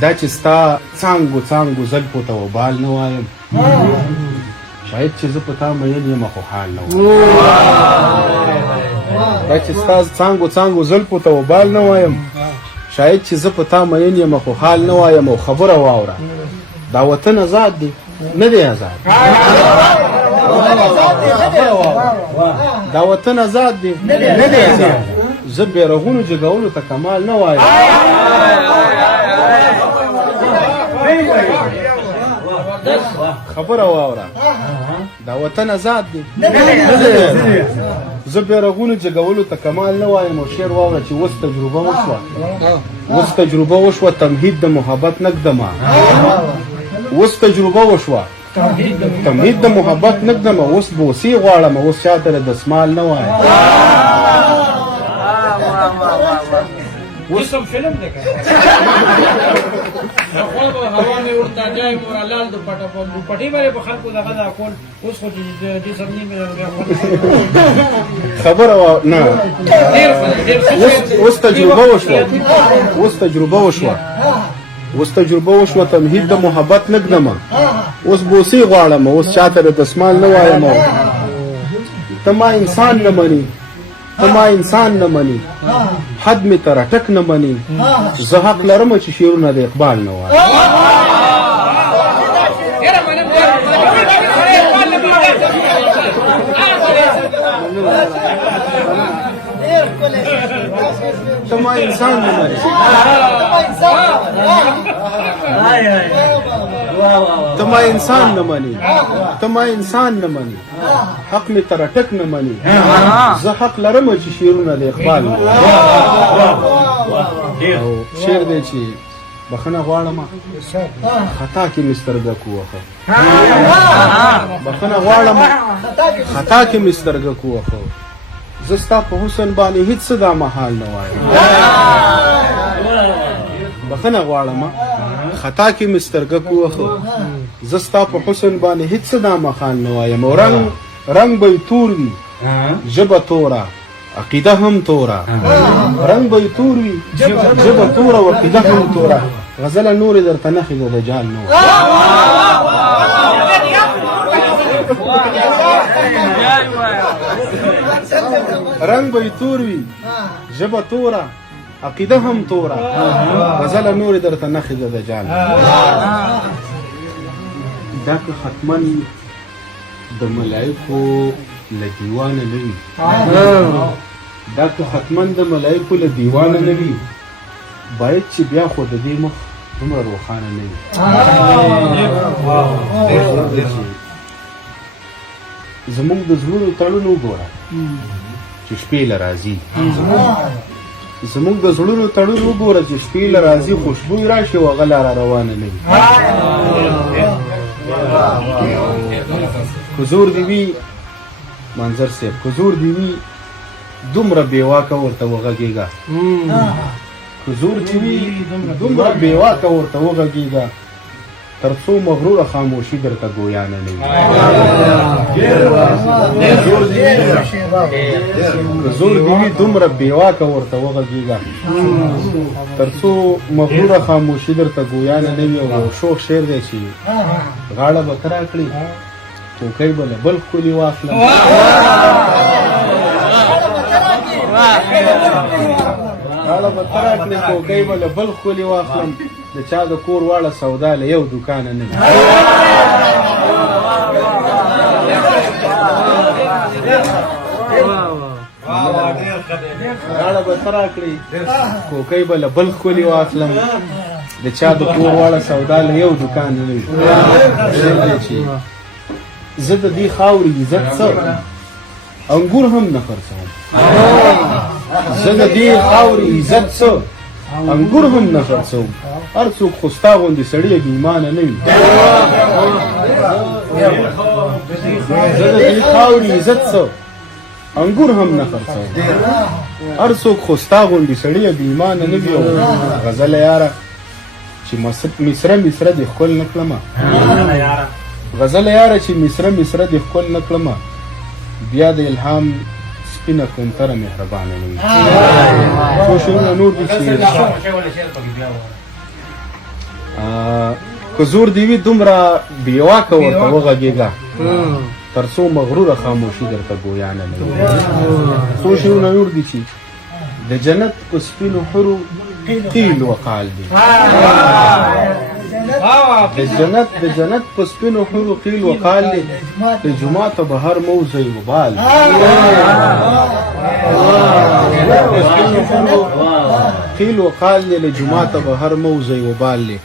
دا چې ستا څانګو څانګو زلفو ته وبال نه وایم شاید چې زه په تا مین یم خو حال نه وایم دا چې ستا څانګو څانګو زلفو ته وبال نه وایم شاید چې زه په تا مین یم خو حال نه وایم او خبره واوره دا وطن آزاد دی نه دی آزاد دا وطن آزاد دی نه دی آزاد زه بیرغونو جګولو ته کمال نه وایم خبره واوره دا وطن آزاد دی زه بیرغونو جګولو ته کمال نه وایم او شعر واوره چې اوس تجربه وشوه تمهید د محبت نږدمه اوس تجربه وشوه تمهید د محبت نږدمه اوس بوسې غواړم اوس چاته د دسمال نه وایم اوس هم فلم دی که خپل هوا مې ورته جای مور لال د پټي باندې په خلکو دغه دا کول اوس خو دې سمني مې خبره نه اوس تجربه وشوه تمهید د محبت نږدمه اوس بوسې غواړم اوس چاته د دسمال نه وایم ته ما انسان نه مني حد می تر ټک نه مني زه حق لرم چې شعرونه د اقبال نه وایم ته ما انسان نه مني حق می تر ټک نه مني زه حق لرم چې شعرونه د اقبال نه او شعر دی چې بخنه غواړم خطا کې مسترګه کوخه بخنه غواړم خطا کې مسترګه کوخه زه ستا په حسن باندې هیڅ څه دا محال نه وایم بخنه غواړم خطا کې مسترګه کوخه زه ستا په حسن باندې هیڅ څه دا محال نه وایم او رنگ به تور وي ژبه توره عقیده هم توره رنگ به تور وي ژبه توره او عقیده هم توره غزله نورې درته نښې د دجال نه رنگ به تور وي ژبه توره عقیده هم توره غزله نورې درته نښې د دجال دا که حتما د ملایکو له دیوانه نه وي دا که حتما د ملایکو له دیوانه نه وي باید چې بیا خو د دې مخ دومره روښانه نه وي زمونږ د زړونو تړون وګوره چې شپې له راځي زمونږ د زړونو تړون وګوره چې شپې له راځي خوشبوی راشي او هغه لاره روانه نه وي حضور دی وی منظر صاحب حضور دی وی دومره بیواکه ورته وغږیږه حضور دی وی دومره بیواکه ورته وغږیږه تر څو مغروره خاموشي درته ګویا نه وي حضور دی وی دومره بیواکه ورته وغږیږه تر څو مغروره خاموشي درته ګویا نه وي او شوق شعر دی چې غاړه به کرا کړي کوکۍ بله بل ښکلي واخلم غاړه به کرا کړي کوکۍ بله بل ښکلي واخلم د چا د کور واړه سودا له یو دوکانه نه غاړه به کرا کړي کوکۍ بله بل ښکلي واخلم د چا د کور واړه سودا له یو دوکانه نه وي زه د دې خاورې عزت څه انګور هم نه خرڅوم زه د دې خاورې عزت څه انګور هم نه خرڅوم هر څوک خو ستا غوندې سړی بې ایمانه نه وي زه د دې خاورې عزت څه انګور هم نه خرڅوم هر څوک خو ستا غوندې سړی بې ایمانه نه وي او غزله یاره چې مصره دې ښکل نه کړمه غزله یاره چې مصره دې ښکل نه کړمه بیا د الهام سپینه کونتره مهربانه نه وي څو شعرونه نور دي چې که زور دی وي دومره بېواکه ورته وغږېږه تر څو مغروره خاموشي درته ګویا نه لري. څو شعرونه نور دي چې د جنت په سپینو حرو قیل وقال دي. د جنت په سپینو حرو قیل وقال دي. د جوماته به هر موضع وبال قیل وقال دي. له جوماته به هر موضع وبال دي.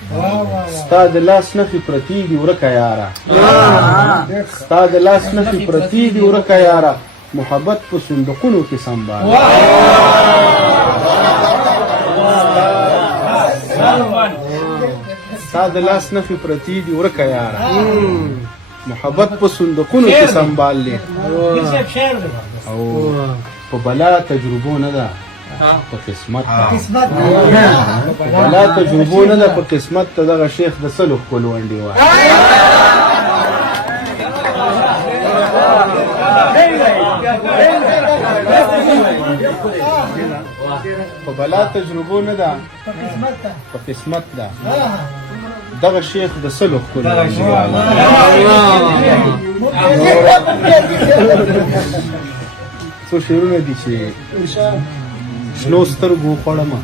ستا د لاس نښې پرتې دي ورکه یاره، ستا د لاس نښې پرتې دي ورکه یاره، محبت په صندوقونو کې سنبال. ستا د لاس نښې پرتې دي ورکه یاره، محبت په صندوقونو کې سنبال دی. او په بلا تجربو نه ده په قسمت ده، په بلا تجربو نه ده په قسمت ته دغه شیخ د سلو ښکل ونډې وه. په بلا تجربو نه ده په قسمت ده دغه شیخ د سلو ښکل ونډې وه. څو شعرونه دي چې شنو سترګو خوړمه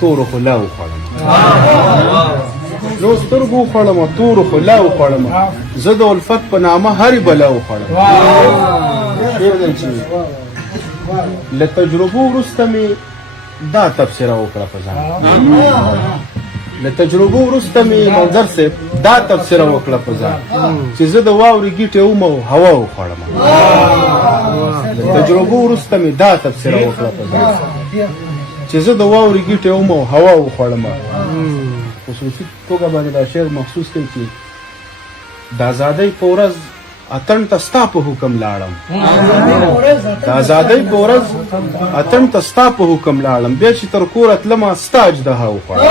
تورو خلا وخوړمه، شنو سترګو خوړمه تورو خلا وخوړمه، زه د الفت په نامه هرې بلا وخوړمه. شعر دی چې له تجربو وروسته مې دا تبصره وکړه په ځان، له تجربو وروسته مې منظر صاحب دا تبصره وکړه په ځان چې زه د واورې ګیټې ومه او هوا وخوړمه. له تجربو وروسته مې دا تبصره وکړه په ځان چې زه د واورې ګیټې ومه او هوا وخوړمه. خصوصي توګه باندې دا شعر مخصوص دی چې د ازادۍ په ورځ اتڼ ته ستا په حکم لاړم، د ازادۍ په ورځ اتڼ ته ستا په حکم لاړم، بیا چې تر کوره تلمه ستا اجدها وخوړم.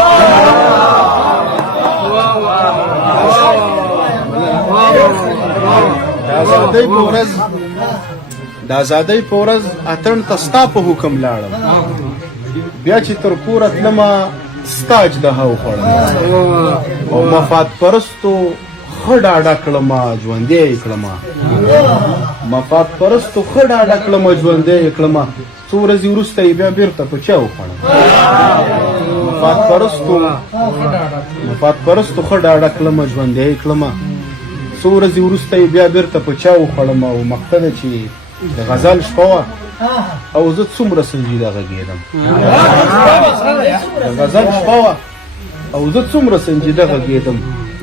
د ازادۍ په ورځ اتڼ ته ستا په حکم لاړم، بیا چې تر کوره تلمه ستا اجدها وخوړم. او مفاد پرستو ښه ډاډه کړمه ژوندی یې کړمه، مفاد پرستو ښه ډاډه کړمه ژوندی یې کړمه، څو ورځې وروسته یې بیا بېرته په چا وخوړم. مفاد پرستو ښه ډاډه کړمه ژوندی یې کړمه، څو ورځې وروسته یې بیا بېرته په چا وخوړم. او مقصد ده چې د غزل شپه وه او زه څومره سنجیده غږېدم، د غزل شپه وه او زه څومره سنجیده غږېدم،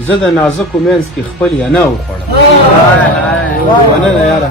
زه د نازکو مینځ کې خپل یانه وخوړم. مننه یاره.